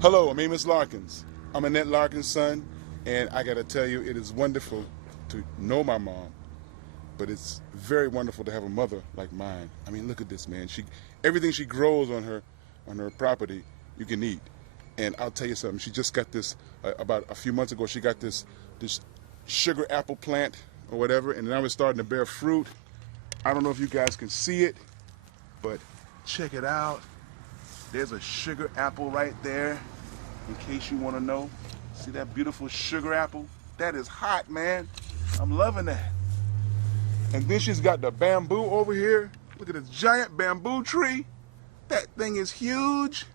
Hello, my name is Larkins. I'm Annette Larkins' son, and I gotta tell you, it is wonderful to know my mom, but it's very wonderful to have a mother like mine. I mean, look at this, man. Everything she grows on her property, you can eat. And I'll tell you something. She just got this about a few months ago. She got this sugar apple plant or whatever, and now it's starting to bear fruit. I don't know if you guys can see it, but check it out. There's a sugar apple right there, in case you want to know. See that beautiful sugar apple? That is hot, man. I'm loving that. And then she's got the bamboo over here. Look at this giant bamboo tree. That thing is huge.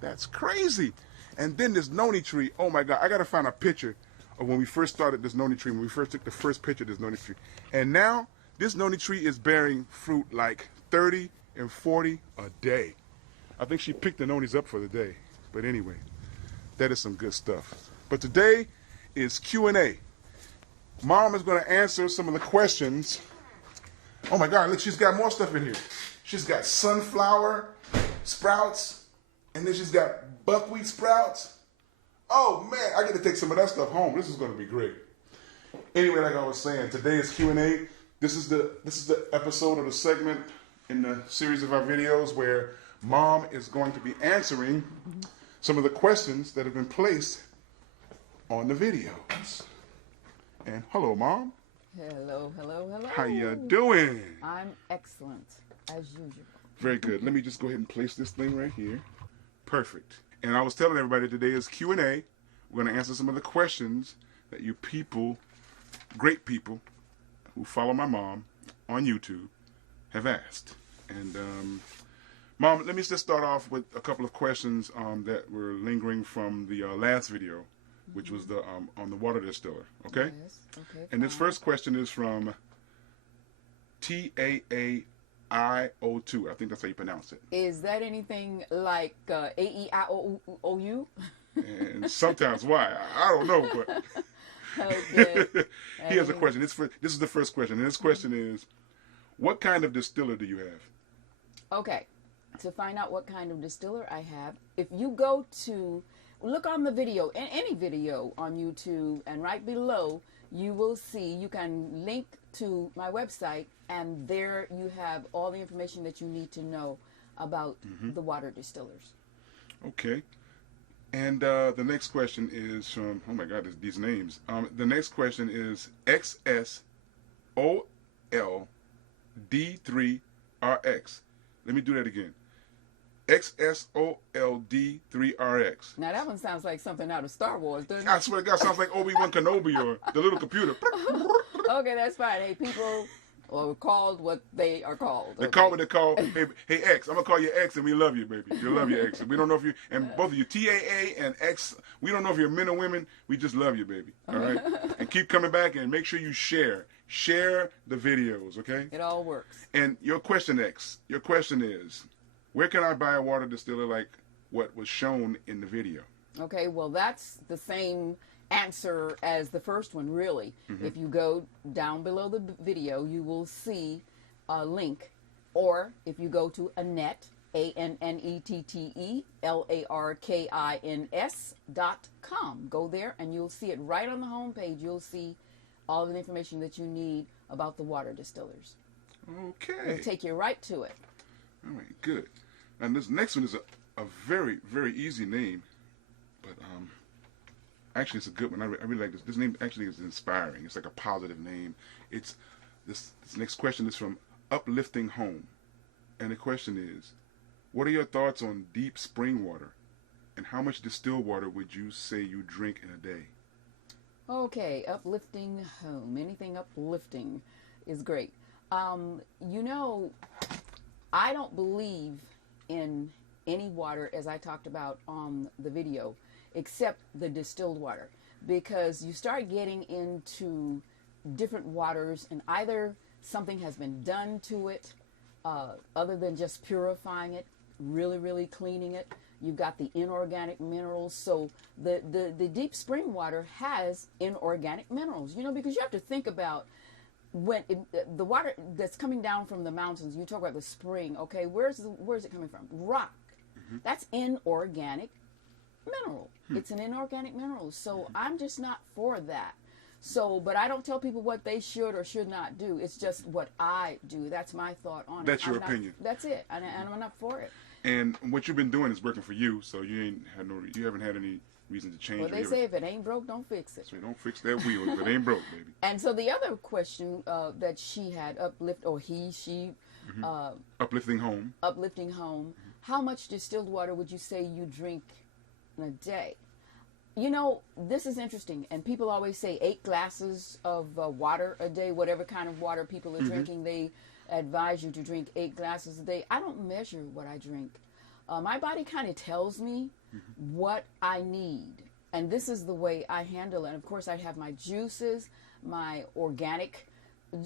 That's crazy. And then this noni tree. Oh my God, I gotta find a picture of when we first started this noni tree, when we first took the first picture of this noni tree. And now, this noni tree is bearing fruit like 30 and 40 a day. I think she picked the nonis up for the day. But anyway, that is some good stuff. But today is Q&A. Mom is going to answer some of the questions. Oh my God, look, she's got more stuff in here. She's got sunflower sprouts, and then she's got buckwheat sprouts. Oh man, I get to take some of that stuff home. This is going to be great. Anyway, like I was saying, today is Q&A. This is the episode of the segment in the series of our videos where Mom is going to be answering some of the questions that have been placed on the videos. And hello, Mom. Hello, hello, hello. How you doing? I'm excellent, as usual. Very good. Let me just go ahead and place this thing right here. Perfect. And I was telling everybody today is Q&A. We're going to answer some of the questions that you people, great people, who follow my mom on YouTube have asked. And Mom, let me just start off with a couple of questions that were lingering from the last video, which was the on the water distiller. Okay. Yes. Okay. And this first question is from TAAIO2. I think that's how you pronounce it. Is that anything like AEIOU? And sometimes why? I don't know, but Okay. he has a question. This is the first question, and this question is, what kind of distiller do you have? Okay. To find out what kind of distiller I have, if you go to look on the video, in any video on YouTube, and right below you will see, you can link to my website, and there you have all the information that you need to know about the water distillers. Okay. And the next question is from, oh my God, these names. The next question is XSOLD3RX. Let me do that again. XSOLD3RX. Now that one sounds like something out of Star Wars, doesn't it? I swear to God, sounds like Obi-Wan Kenobi or the little computer. Okay, that's fine. Hey, people are called what they are called. They call what they call. Hey, X, I'm going to call you X, and we love you, baby. We love you, X. We don't know if you, and both of you, TAA and X, we don't know if you're men or women. We just love you, baby. All right? And keep coming back, and make sure you share. Share the videos, okay? It all works. And your question, X, your question is, where can I buy a water distiller like what was shown in the video? Okay, well, that's the same answer as the first one, really. If you go down below the video, you will see a link. Or if you go to Annette, ANNETTELARKINS.com, go there and you'll see it right on the home page. You'll see all of the information that you need about the water distillers. Okay. It'll take you right to it. All right, good. And this next one is a very, very easy name, but actually it's a good one. I really like this. This name actually is inspiring. It's like a positive name. It's this next question is from Uplifting Home, and the question is, what are your thoughts on deep spring water, and how much distilled water would you say you drink in a day? Okay, Uplifting Home. Anything uplifting is great. You know, I don't believe in any water, as I talked about on the video, except the distilled water, because you start getting into different waters and either something has been done to it other than just purifying it, really cleaning it. You've got the inorganic minerals. So the deep spring water has inorganic minerals, you know, because you have to think about when the water that's coming down from the mountains. You talk about the spring, okay, where's it coming from? Rock. That's inorganic mineral. It's an inorganic mineral. So I'm just not for that. So, but I don't tell people what they should or should not do. It's just what I do. That's my thought on it. That's your opinion. That's it, and I'm not for it. And what you've been doing is working for you, so you haven't had any reason to change. Well, they say if it ain't broke, don't fix it. So don't fix that wheel if it ain't broke, baby. And so the other question that she had, Uplifting home. Uplifting home. How much distilled water would you say you drink in a day? You know, this is interesting, and people always say 8 glasses of water a day, whatever kind of water people are drinking, they advise you to drink 8 glasses a day. I don't measure what I drink. My body kind of tells me what I need, and this is the way I handle it. And of course, I have my juices, my organic,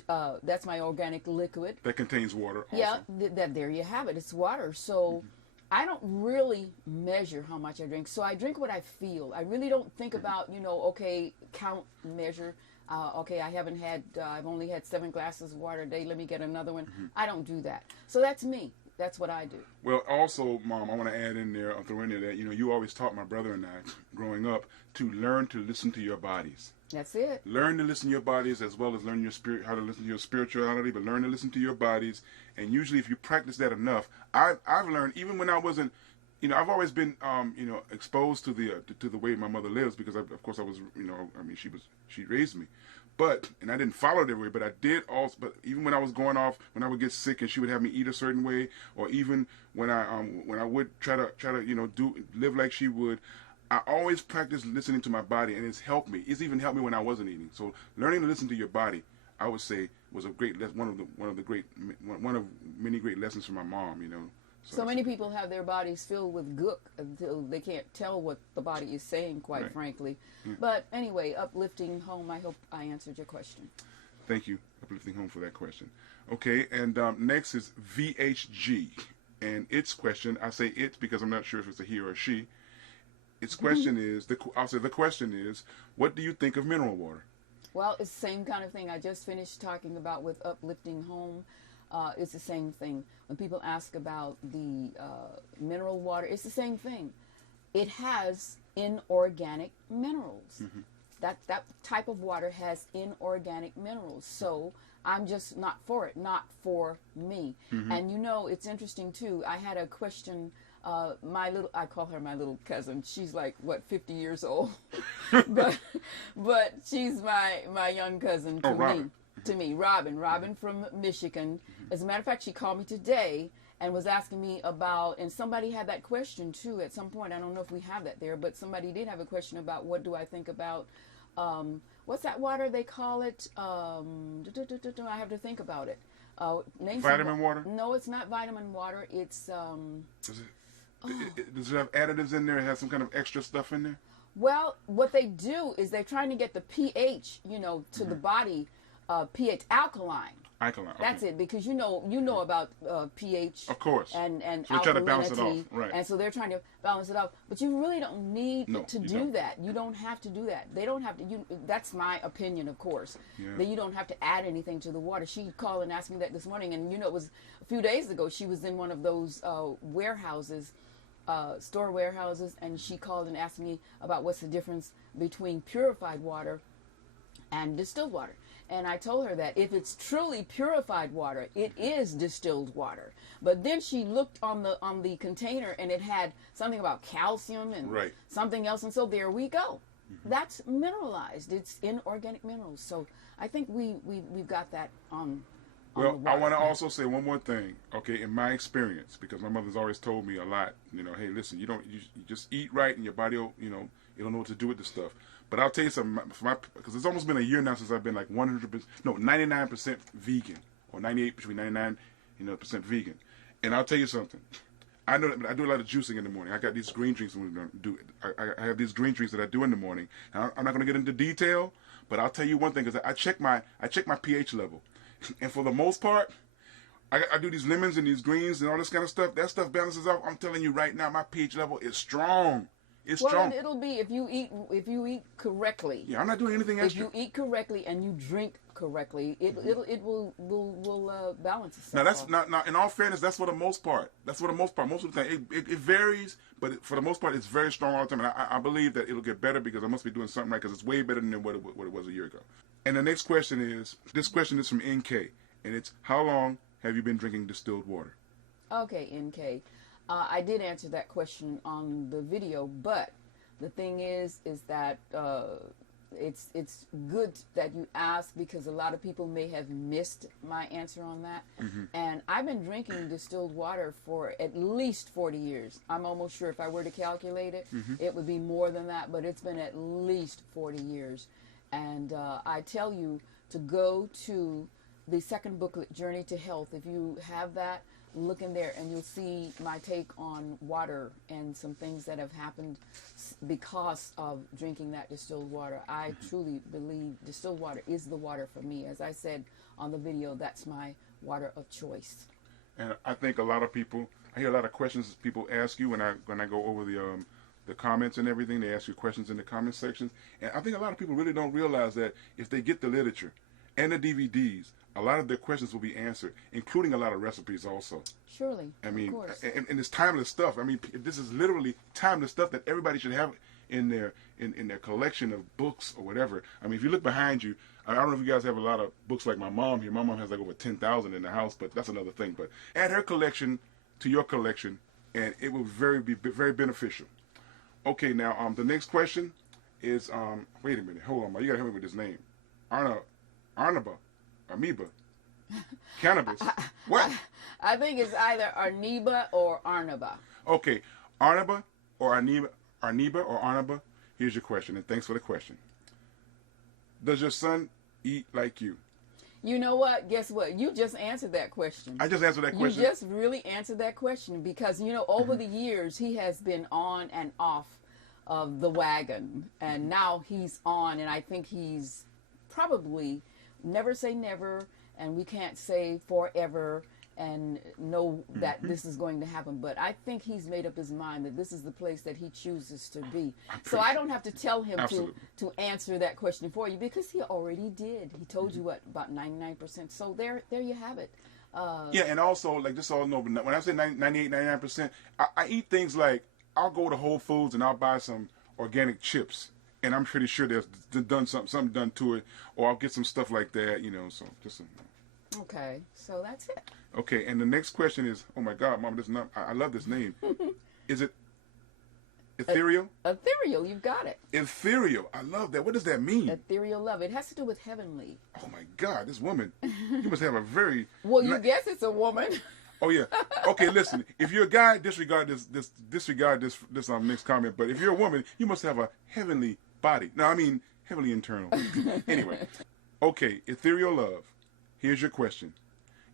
that's my organic liquid. That contains water also. Yeah, there you have it. It's water. So I don't really measure how much I drink. So I drink what I feel. I really don't think about, okay, count, measure. Okay, I've only had 7 glasses of water a day. Let me get another one. I don't do that. So that's me. That's what I do. Well, also, Mom, I want to add in there, I'll throw in there that, you always taught my brother and I, growing up, to learn to listen to your bodies. That's it. Learn to listen to your bodies as well as learn your spirit, how to listen to your spirituality, but learn to listen to your bodies. And usually if you practice that enough, I've learned, even when I wasn't, I've always been, exposed to the way my mother lives because, of course, I was, she raised me. And I didn't follow it every way, but I did also, but even when I was going off, when I would get sick and she would have me eat a certain way, or even when I would try to, live like she would, I always practiced listening to my body, and it's helped me. It's even helped me when I wasn't eating. So learning to listen to your body, I would say, was one of many great lessons from my mom. So many people have their bodies filled with gook until they can't tell what the body is saying, quite frankly. Yeah. But anyway, uplifting home, I hope I answered your question. Thank you, uplifting home, for that question. Okay, and next is VHG. And its question, I say it because I'm not sure if it's a he or a she. Its question is, the question is, what do you think of mineral water? Well, it's the same kind of thing I just finished talking about with uplifting home. It's the same thing. When people ask about the mineral water, it's the same thing. It has inorganic minerals. That type of water has inorganic minerals. So I'm just not for it, not for me. And it's interesting too. I had a question. I call her my little cousin. She's like, 50 years old? but she's my young cousin to me, Robin from Michigan. As a matter of fact, she called me today and was asking me about, and somebody had that question too at some point. I don't know if we have that there, but somebody did have a question about what do I think about, what's that water they call it? I have to think about it. Vitamin water? No, it's not vitamin water. It's... Does it have additives in there? It has some kind of extra stuff in there? Well, what they do is they're trying to get the pH, to the body, pH alkaline. Alkaline. Okay. That's it, because you know about pH. Of course. And so they try to balance it off, right? And so they're trying to balance it off, but you really don't need to do that. You don't have to do that. They don't have to. That's my opinion, of course. Yeah. That you don't have to add anything to the water. She called and asked me that this morning, and it was a few days ago. She was in one of those warehouses. Store warehouses, and she called and asked me about what's the difference between purified water and distilled water. And I told her that if it's truly purified water, it is distilled water. But then she looked on the container, and it had something about calcium and something else, and so there we go. That's mineralized. It's inorganic minerals. So I think we've got that on. Well, I want to also say one more thing, okay, in my experience, because my mother's always told me a lot, hey, listen, you just eat right and your body will, it'll know what to do with the stuff. But I'll tell you something, because it's almost been a year now since I've been like 99% vegan, or 98, between 99, percent vegan. And I'll tell you something. I know that I do a lot of juicing in the morning. I got these green drinks I have these green drinks that I do in the morning. And I'm not going to get into detail, but I'll tell you one thing, because I check my pH level. And for the most part, I do these lemons and these greens and all this kind of stuff. That stuff balances out. I'm telling you right now, my pH level is strong. It's Well, strong. it'll be if you eat correctly. Yeah, I'm not doing anything If extra. you eat correctly and you drink correctly, it will balance itself. Now that's off. not. In all fairness, that's for the most part. That's for the most part. Most of the time, it varies, but for the most part, it's very strong all the time. And I believe that it'll get better because I must be doing something right because it's way better than what it was a year ago. And the next question is, this question is from NK, and it's, how long have you been drinking distilled water? Okay, NK. I did answer that question on the video, but the thing is that it's good that you ask because a lot of people may have missed my answer on that. And I've been drinking distilled water for at least 40 years. I'm almost sure if I were to calculate it, it would be more than that, but it's been at least 40 years. And I tell you to go to the second booklet, Journey to Health. If you have that, look in there and you'll see my take on water and some things that have happened because of drinking that distilled water. I truly believe distilled water is the water for me. As I said on the video, that's my water of choice. And I think a lot of people, I hear a lot of questions people ask you when I go over the comments and everything. They ask you questions in the comment section. And I think a lot of people really don't realize that if they get the literature and the DVDs, a lot of their questions will be answered, including a lot of recipes also. Surely, I mean, of course. and it's timeless stuff. I mean, this is literally timeless stuff that everybody should have in their collection of books or whatever. I mean, if you look behind you, I don't know if you guys have a lot of books like my mom here. My mom has like over 10,000 in the house, but that's another thing. But add her collection to your collection, and it will be very beneficial. Okay, now the next question is wait a minute, hold on, you gotta help me with this name. Arnaba, Amoeba, cannabis. What? I think it's either Arneba or Arnaba. Okay, Arnaba or Arneba or Arnaba. Here's your question, and thanks for the question. Does your son eat like you? You know what? Guess what? You just answered that question. I just answered that question. You just really answered that question because, over the years, he has been on and off of the wagon. And now he's on, and I think he's probably, never say never, and we can't say forever and know that this is going to happen. But I think he's made up his mind that this is the place that he chooses to be. So I don't have to tell him to answer that question for you because he already did. He told you what, about 99%. So there you have it. Yeah, and also, like, just so I know, when I say 98, 99%, I eat things like, I'll go to Whole Foods and I'll buy some organic chips. And I'm pretty sure there's done something done to it. Or I'll get some stuff like that, so just... Okay, so that's it. Okay, and the next question is, oh my God, Mom, I love this name. Is it ethereal? Ethereal, you've got it. Ethereal, I love that. What does that mean? Ethereal love. It has to do with heavenly. Oh my God, this woman, you must have a very... Well, you guess it's a woman. Oh yeah. Okay, listen. If you're a guy, disregard this next comment. But if you're a woman, you must have a heavenly body. No, I mean heavenly internal. Anyway, okay, ethereal love. Here's your question.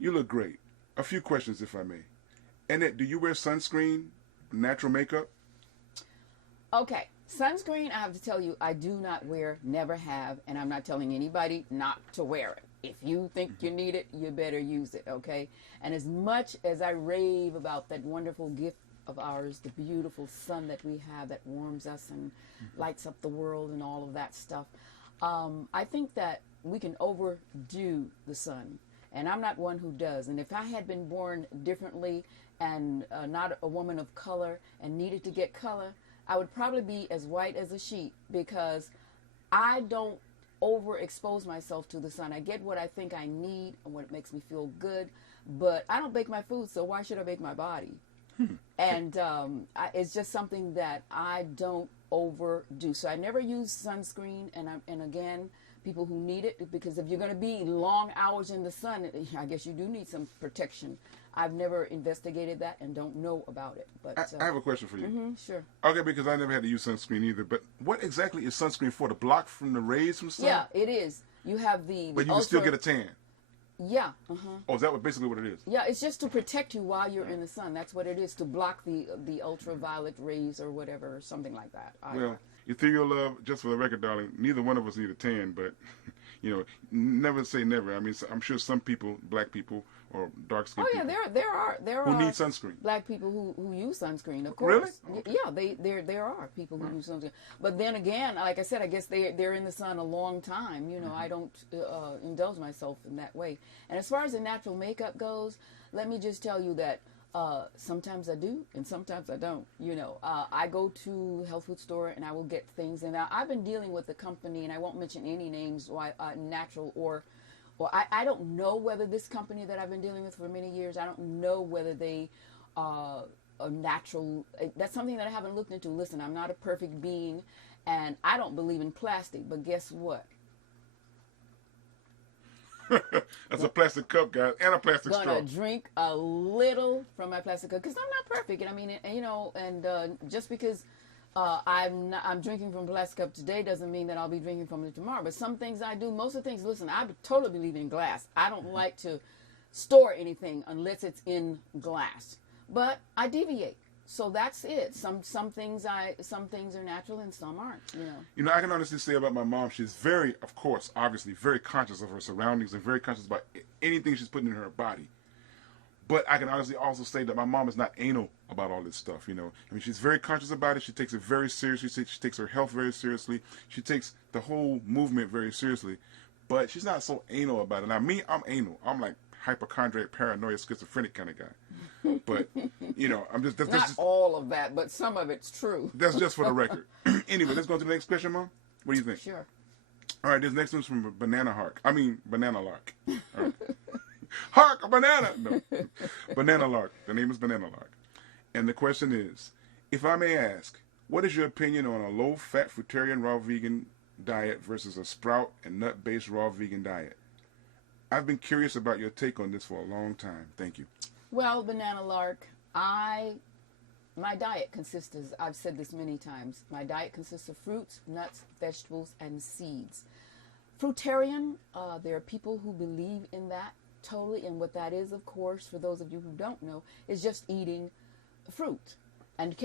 You look great. A few questions, if I may. Annette, do you wear sunscreen, natural makeup? Okay, sunscreen, I have to tell you, I do not wear, never have, and I'm not telling anybody not to wear it. If you think you need it, you better use it, okay? And as much as I rave about that wonderful gift of ours, the beautiful sun that we have that warms us and lights up the world and all of that stuff, I think that we can overdo the sun. And I'm not one who does. And if I had been born differently and not a woman of color and needed to get color, I would probably be as white as a sheet because I don't overexpose myself to the sun. I get what I think I need and what makes me feel good, but I don't bake my food, so why should I bake my body? And it's just something that I don't overdo. So I never use sunscreen, and again, people who need it, because if you're going to be long hours in the sun, I guess you do need some protection. I've never investigated that and don't know about it. But I have a question for you. Sure. Okay, because I never had to use sunscreen either. But what exactly is sunscreen for? To block from the rays from sun? Yeah, it is. You have the But you can still get a tan. Yeah. Oh, is that basically what it is? Yeah, it's just to protect you while you're in the sun. That's what it is, to block the ultraviolet rays or whatever, or something like that. Well, ethereal love, just for the record, darling, neither one of us need a tan, but You know, never say never. I mean, I'm sure some people, black people or dark skinned Oh yeah, people, there who are need sunscreen. black people who use sunscreen, of Really? course. Okay. Yeah, there are people who use sunscreen. But then again, like I said, I guess they're in the sun a long time. You know, I don't indulge myself in that way. And as far as the natural makeup goes, let me just tell you that sometimes I do and sometimes I don't. You know, I go to health food store and I will get things. And I've been dealing with the company, and I won't mention any names, natural or I don't know whether this company that I've been dealing with for many years, I don't know whether they are natural. That's something that I haven't looked into. Listen, I'm not a perfect being, and I don't believe in plastic, but guess what? That's a plastic cup, guys, and a plastic straw. Gonna drink a little from my plastic cup because I'm not perfect, and I mean, you know, and just because I'm drinking from a plastic cup today doesn't mean that I'll be drinking from it tomorrow. But some things I do. Most of the things, listen, I totally believe in glass. I don't like to store anything unless it's in glass. But I deviate. So that's it. Some things are natural and some aren't, you know. You know, I can honestly say about my mom, she's very, of course, obviously, very conscious of her surroundings and very conscious about anything she's putting in her body. But I can honestly also say that my mom is not anal about all this stuff, you know. I mean, she's very conscious about it. She takes it very seriously. She takes her health very seriously. She takes the whole movement very seriously. But she's not so anal about it. Now, me, I'm anal. I'm like hypochondriac, paranoia, schizophrenic kind of guy. But, you know, I'm just... Not all of that, but some of it's true. That's just for the record. Anyway, let's go to the next question, Mom. What do you think? Sure. All right, this next one's from Banana Lark. All right. Hark, a banana! No. Banana Lark. The name is Banana Lark. And the question is, if I may ask, what is your opinion on a low-fat fruitarian raw vegan diet versus a sprout and nut-based raw vegan diet? I've been curious about your take on this for a long time. Thank you. Well, Banana Lark, my diet consists of, I've said this many times, my diet consists of fruits, nuts, vegetables, and seeds. Fruitarian, there are people who believe in that totally, and what that is, of course, for those of you who don't know, is just eating fruit. And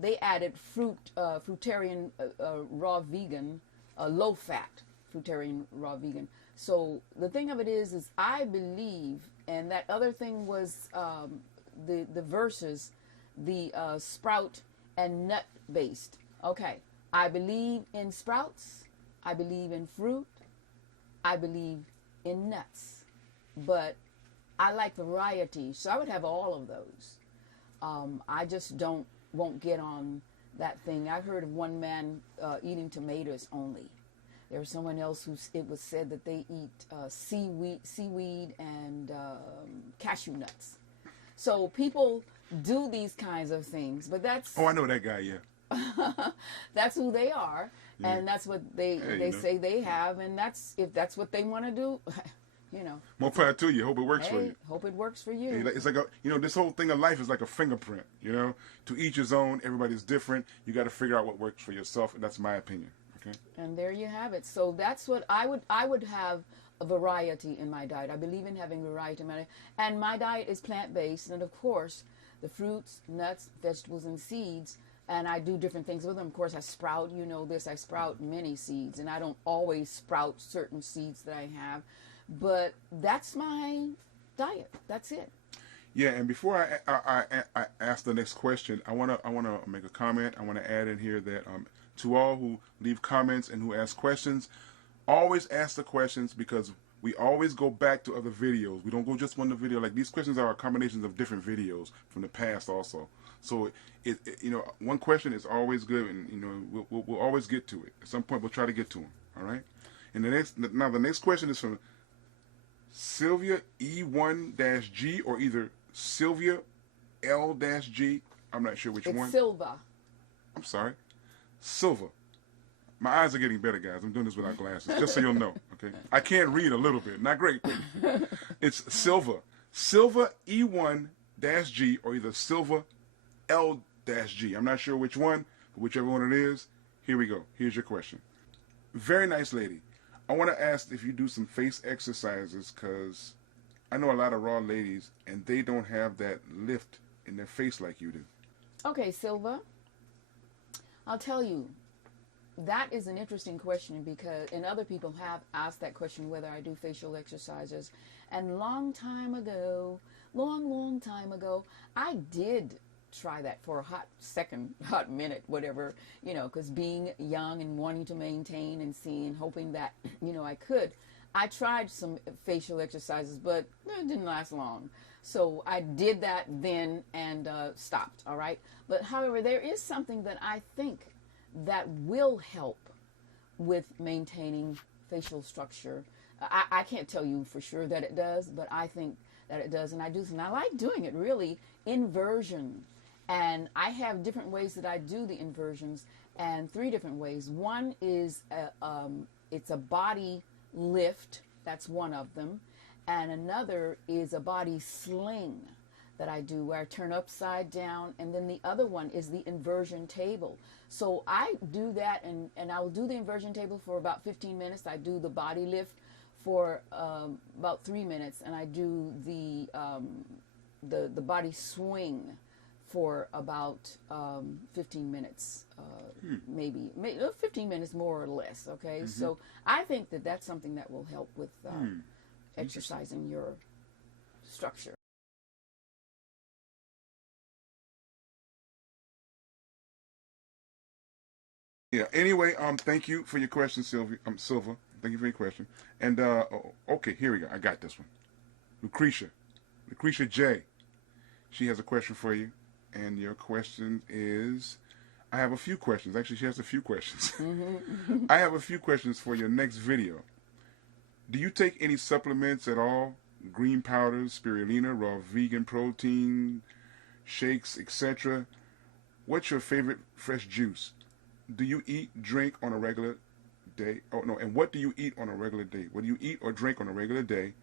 they added fruitarian raw vegan, low fat fruitarian raw vegan. So the thing of it is I believe, and that other thing was the versus the sprout and nut based. Okay, I believe in sprouts, I believe in fruit, I believe in nuts. But I like variety, so I would have all of those. I just won't get on that thing. I've heard of one man eating tomatoes only. There was someone else it was said that they eat seaweed and cashew nuts. So people do these kinds of things, but that's... Oh, I know that guy, yeah. That's who they are, yeah. And that's what they say they have, and if that's what they want to do... You know, more power to you. Hope it works for you. Hope it works for you. It's like this whole thing of life is like a fingerprint. You know, to each his own. Everybody's different. You got to figure out what works for yourself, and that's my opinion. Okay. And there you have it. So that's what I would have a variety in my diet. I believe in having variety in my diet, and my diet is plant based, and of course, the fruits, nuts, vegetables, and seeds. And I do different things with them. Of course, I sprout. You know this. I sprout many seeds, and I don't always sprout certain seeds that I have. But that's my diet. That's it. Yeah, and before I ask the next question, I wanna make a comment. I wanna add in here that to all who leave comments and who ask questions, always ask the questions because we always go back to other videos. We don't go just one video. Like these questions are combinations of different videos from the past also. So one question is always good, and we'll always get to it. At some point, we'll try to get to them. All right. And the next question is from Sylvia E1-G or either Sylvia L-G. I'm not sure which one. It's Silva. I'm sorry. Silva. My eyes are getting better, guys. I'm doing this without glasses, just so you'll know. Okay. I can read a little bit. Not great, but it's Silva. Silva E1-G or either Silva L-G. I'm not sure which one, but whichever one it is, here we go. Here's your question. Very nice lady. I want to ask if you do some face exercises because I know a lot of raw ladies and they don't have that lift in their face like you do. Okay, Silva. I'll tell you. that is an interesting question because, and other people have asked that question whether I do facial exercises. And long time ago, long time ago, I did try that for a hot second, hot minute, whatever, because being young and wanting to maintain and seeing, hoping that, I could. I tried some facial exercises, but it didn't last long. So I did that then and stopped, all right? But however, there is something that I think that will help with maintaining facial structure. I can't tell you for sure that it does, but I think that it does, and I do. And I like doing it, really, inversion. And I have different ways that I do the inversions, and 3 different ways. One is it's a body lift. That's one of them. And another is a body sling that I do where I turn upside down. And then the other one is the inversion table. So I do that, and I will do the inversion table for about 15 minutes. I do the body lift for about 3 minutes, and I do the body swing for about 15 minutes, maybe 15 minutes more or less. Okay, so I think that that's something that will help with exercising your structure. Yeah. Anyway, thank you for your question, Sylvia. Silva. Thank you for your question. And okay, here we go. I got this one. Lucretia J. She has a question for you, and your question is, I have a few questions. Actually, she has a few questions. I have a few questions for your next video. Do you take any supplements at all? Green powders, spirulina, raw vegan protein, shakes, etc. What's your favorite fresh juice? Do you eat, drink on a regular day? Oh, no. And what do you eat on a regular day? What do you eat or drink on a regular day?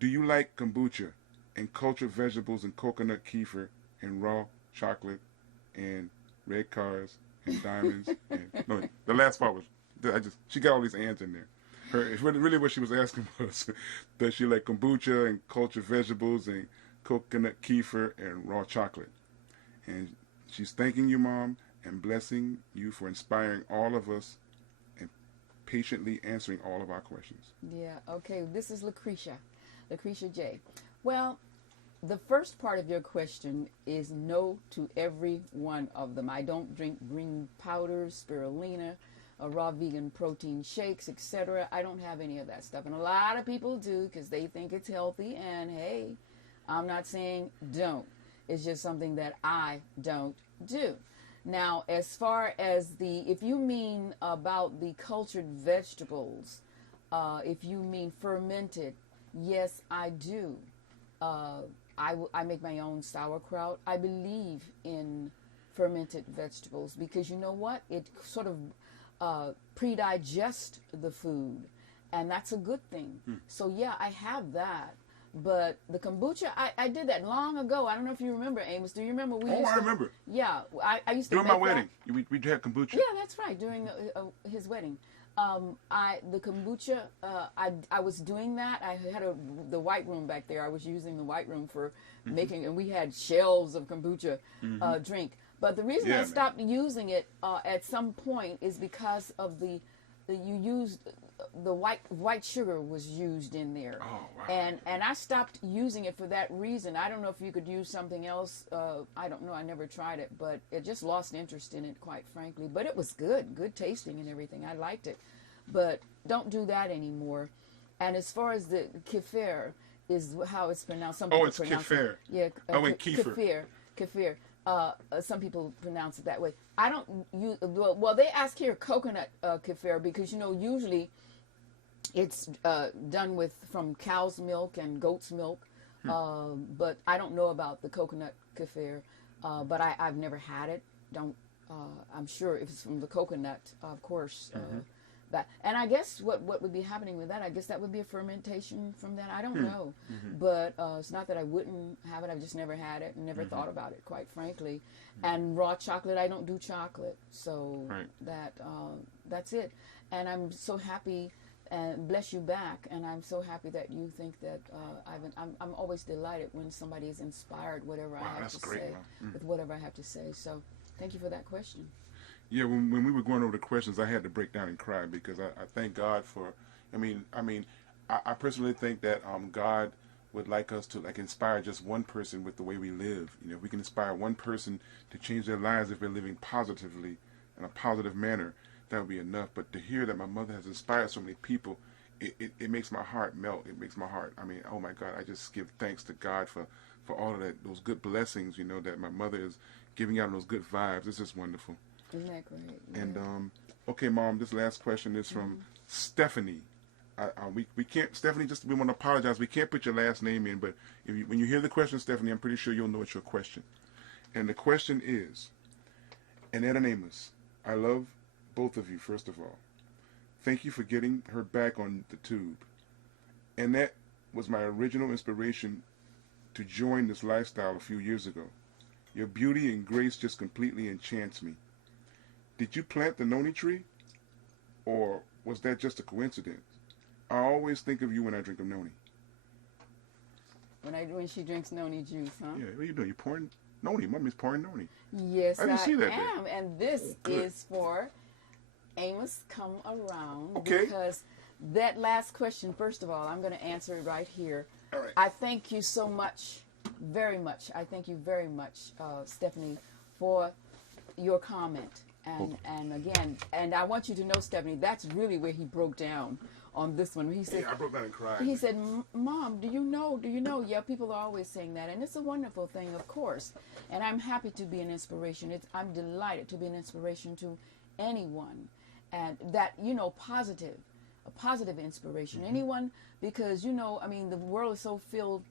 Do you like kombucha and cultured vegetables and coconut kefir and raw chocolate and red cars and diamonds? And, no, the last part was, she got all these ands in there. Really what she was asking was, does she like kombucha and cultured vegetables and coconut kefir and raw chocolate? And she's thanking you, Mom, and blessing you for inspiring all of us and patiently answering all of our questions. Yeah, okay. This is Lucretia J. Well, the first part of your question is no to every one of them. I don't drink green powders, spirulina, raw vegan protein shakes, etc. I don't have any of that stuff. And a lot of people do because they think it's healthy. And hey, I'm not saying don't. It's just something that I don't do. Now, as far as if you mean about the cultured vegetables, if you mean fermented, yes, I do. I make my own sauerkraut. I believe in fermented vegetables because you know what? It sort of pre-digest the food, and that's a good thing. So yeah, I have that. But the kombucha, I did that long ago. I don't know if you remember, Amos. Do you remember? I remember. Yeah, I used to during my wedding. We had kombucha. Yeah, that's right. During his wedding, the kombucha. I was doing that. I had the white room back there. I was using the white room for making, and we had shelves of kombucha drink. But the reason I stopped using it at some point is because of the white sugar was used in there. Oh, wow. And I stopped using it for that reason. I don't know if you could use something else. I don't know. I never tried it, but it just lost interest in it, quite frankly. But it was good tasting and everything. I liked it. But don't do that anymore. And as far as the kefir is how it's pronounced. Some people it's pronounce kefir. It. Yeah. And kefir. Kefir. Some people pronounce it that way. I don't use, well, they ask here coconut kefir because, usually it's done from cow's milk and goat's milk. But I don't know about the coconut kefir. But I've never had it. I'm sure if it's from the coconut, of course, and I guess what would be happening with that, I guess that would be a fermentation from that. I don't know. But it's not that I wouldn't have it. I've just never had it and never thought about it, quite frankly. And raw chocolate, I don't do chocolate. So that's it. And I'm so happy, and bless you back. And I'm so happy that you think that I'm always delighted when somebody is inspired, whatever I have to say, with whatever I have to say. So thank you for that question. Yeah, when we were going over the questions, I had to break down and cry because I thank God for. I personally think that God would like us to like inspire just one person with the way we live. You know, if we can inspire one person to change their lives if we're living positively in a positive manner, that would be enough. But to hear that my mother has inspired so many people, it makes my heart melt. It makes my heart. I mean, oh my God, I just give thanks to God for all of that, those good blessings. You know, that my mother is giving out those good vibes. It's just wonderful. Isn't that great? Yeah. And okay, Mom, this last question is from Stephanie. We can't, Stephanie, just we want to apologize. We can't put your last name in, but when you hear the question, Stephanie, I'm pretty sure you'll know it's your question. And the question is, Annette and Amos, I love both of you, first of all. Thank you for getting her back on the tube. Annette was my original inspiration to join this lifestyle a few years ago. Your beauty and grace just completely enchants me. Did you plant the noni tree, or was that just a coincidence? I always think of you when I drink a noni. When she drinks noni juice, huh? Yeah, what are you doing? You pouring noni? Mommy's pouring noni. Yes, I didn't see that am. there. And this Good. is for Amos Come Around. Okay. Because that last question, first of all, I'm going to answer it right here. All right. I thank you so much, very much. I thank you very much, Stephanie, for your comment. And again, and I want you to know, Stephanie, that's really where he broke down on this one. He said, Yeah, I broke down and cried. he said, Mom, do you know? Yeah, people are always saying that. And it's a wonderful thing, of course. And I'm happy to be an inspiration. I'm delighted to be an inspiration to anyone. And that, a positive inspiration. Mm-hmm. Anyone, because, the world is so filled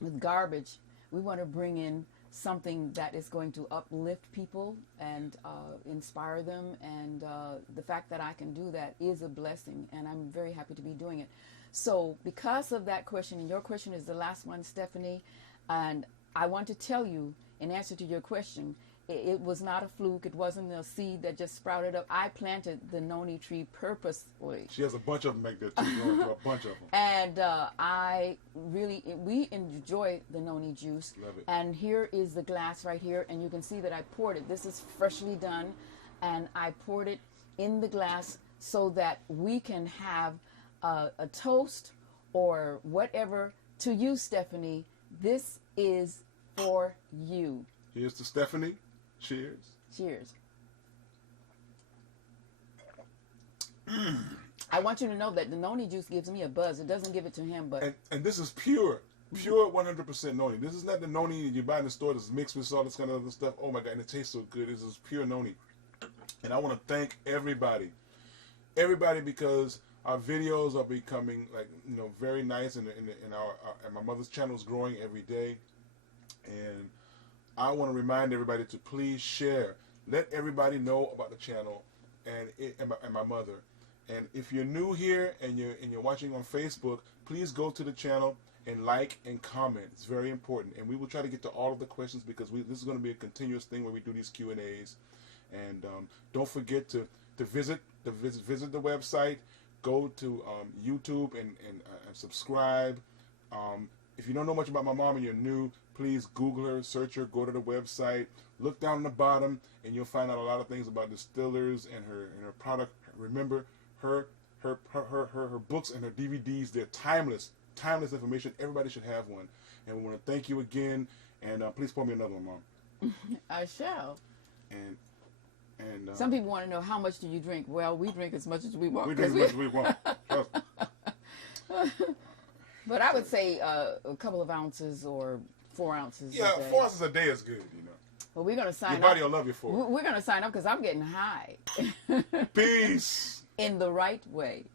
with garbage. We want to bring in something that is going to uplift people and inspire them, and the fact that I can do that is a blessing, and I'm very happy to be doing it. So because of that question, and your question is the last one, Stephanie, and I want to tell you, in answer to your question, it was not a fluke. It wasn't a seed that just sprouted up. I planted the noni tree purposefully. She has a bunch of them back there too. A bunch of them. And we enjoy the noni juice. Love it. And here is the glass right here, and you can see that I poured it. This is freshly done, and I poured it in the glass so that we can have a toast or whatever. To you, Stephanie, this is for you. Here's to Stephanie. Cheers. Cheers. I want you to know that the noni juice gives me a buzz. It doesn't give it to him, but... And this is pure 100% noni. This is not the noni you buy in the store that's mixed with all this kind of other stuff. Oh my God, and it tastes so good. This is pure noni. And I want to thank everybody. Everybody, because our videos are becoming very nice, and my mother's channel is growing every day. And I want to remind everybody to please share. Let everybody know about the channel and my mother. And if you're new here and you're watching on Facebook, please go to the channel and like and comment. It's very important. And we will try to get to all of the questions, because this is going to be a continuous thing where we do these Q&As. And don't forget to visit the website. Go to YouTube and subscribe. If you don't know much about my mom and you're new, please Google her, search her, go to the website, look down on the bottom, and you'll find out a lot of things about Distillers and her product. Remember, her books and her DVDs, they're timeless information. Everybody should have one. And we want to thank you again, and please pour me another one, Mom. I shall. And some people want to know, how much do you drink? Well, we drink as much as we want. We drink as much as we want. Trust me. But I would say a couple of ounces or 4 ounces. Yeah, a day. 4 ounces a day is good, Well, we're going to sign up. Your body will love you for it. We're going to sign up because I'm getting high. Peace. In the right way.